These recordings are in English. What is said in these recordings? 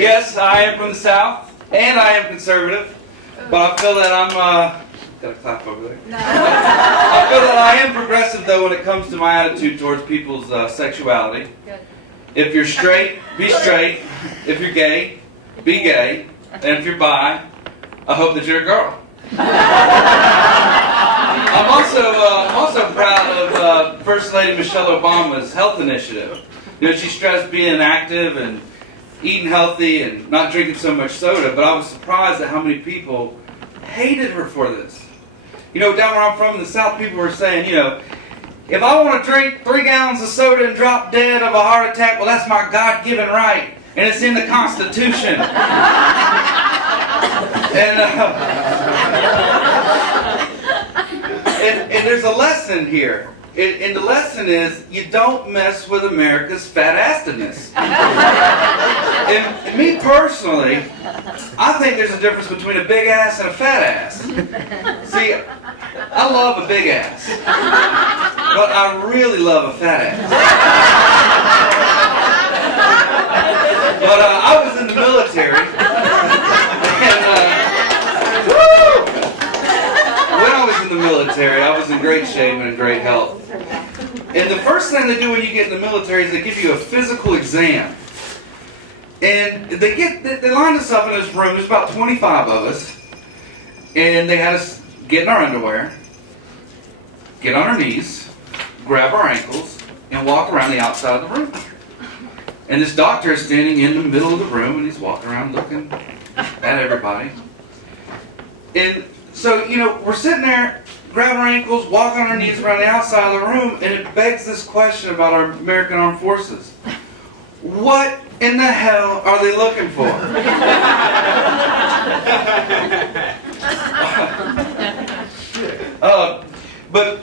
Yes, I am from the South, and I am conservative, but I feel that I'm, got a clap over there. No. I feel that I am progressive, though, when it comes to my attitude towards people's sexuality. Good. If you're straight, be straight. If you're gay, be gay. And if you're bi, I hope that you're a girl. I'm also proud of First Lady Michelle Obama's health initiative. You know, she stressed being active and eating healthy and not drinking so much soda, but I was surprised at how many people hated her for this. You know, down where I'm from in the South, people were saying, you know, if I want to drink 3 gallons of soda and drop dead of a heart attack, well, that's my God-given right, and it's in the Constitution. And there's a lesson here. And the lesson is, you don't mess with America's fat-assedness. And me personally, I think there's a difference between a big ass and a fat ass. See, I love a big ass, but I really love a fat ass. But I was in the military, and when I was in the military, I was in great shape and in great health. And the first thing they do when you get in the military is they give you a physical exam. And they lined us up in this room. There's about 25 of us. And they had us get in our underwear, get on our knees, grab our ankles, and walk around the outside of the room. And this doctor is standing in the middle of the room, and he's walking around looking at everybody. And so, you know, we're sitting there, grabbing our ankles, walking on our knees around the outside of the room, and it begs this question about our American Armed Forces. What in the hell are they looking for?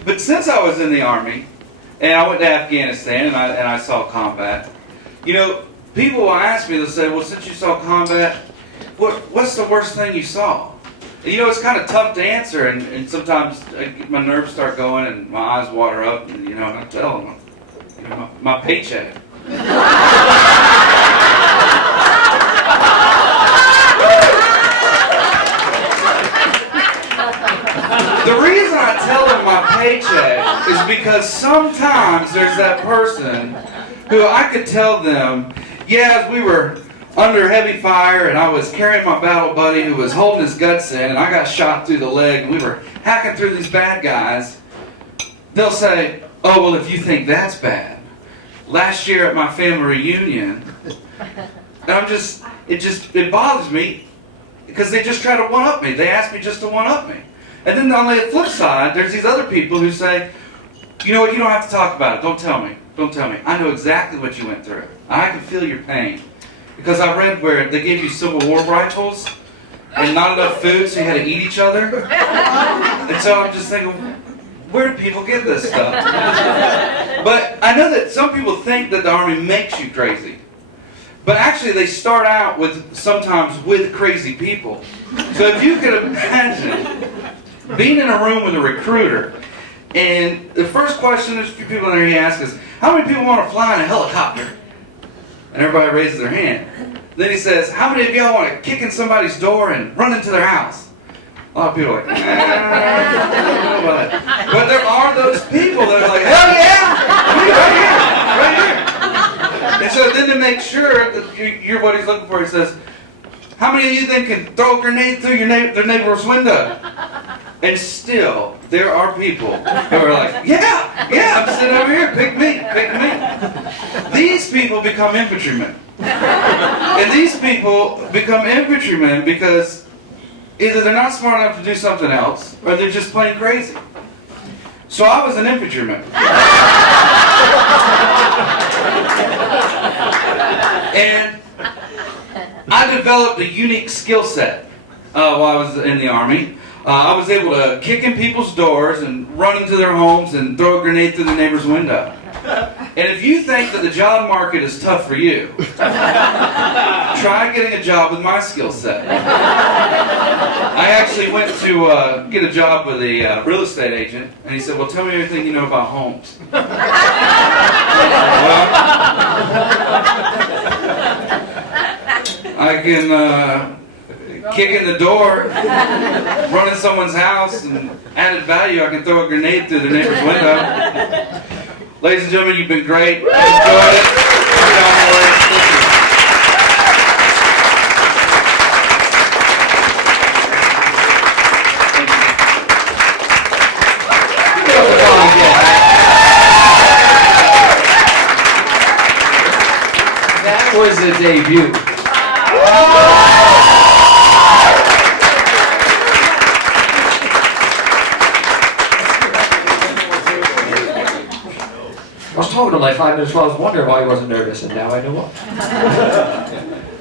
But since I was in the Army, and I went to Afghanistan, and I saw combat, you know, people will ask me, they'll say, well, since you saw combat, what's the worst thing you saw? You know, it's kind of tough to answer, and sometimes my nerves start going and my eyes water up, and, you know, I tell them, you know, my paycheck. The reason I tell them my paycheck is because sometimes there's that person who I could tell them, yeah, as we were under heavy fire, and I was carrying my battle buddy who was holding his guts in, and I got shot through the leg, and we were hacking through these bad guys. They'll say, oh, well, if you think that's bad. Last year at my family reunion, and it bothers me, because they just try to one-up me. They ask me just to one-up me. And then on the flip side, there's these other people who say, you know what, you don't have to talk about it. Don't tell me. Don't tell me. I know exactly what you went through. I can feel your pain. Because I read where they gave you Civil War rifles and not enough food, so you had to eat each other. And so I'm just thinking, where do people get this stuff? But I know that some people think that the Army makes you crazy. But actually they start out sometimes with crazy people. So if you could imagine being in a room with a recruiter, and the first question there's a few people in there he asks is, how many people want to fly in a helicopter? And everybody raises their hand. Then he says, how many of y'all want to kick in somebody's door and run into their house? A lot of people are like, I don't know about that. But there are those people that are like, hell yeah! Right here! And so then to make sure that you're what he's looking for, he says, how many of you then can throw a grenade through their neighbor's window? And still, there are people who are like, yeah, I'm sitting over here, pick me. These people become infantrymen. And these people become infantrymen because either they're not smart enough to do something else, or they're just plain crazy. So I was an infantryman. And I developed a unique skill set while I was in the Army. I was able to kick in people's doors and run into their homes and throw a grenade through the neighbor's window. And if you think that the job market is tough for you, try getting a job with my skill set. I actually went to get a job with a real estate agent, and he said, well, tell me everything you know about homes. I can kick in the door, run in someone's house, and added value, I can throw a grenade through the neighbor's window. Ladies and gentlemen, you've been great. I enjoyed it. That was a debut. I was talking to him like 5 minutes while I was wondering why he wasn't nervous, and now I know why.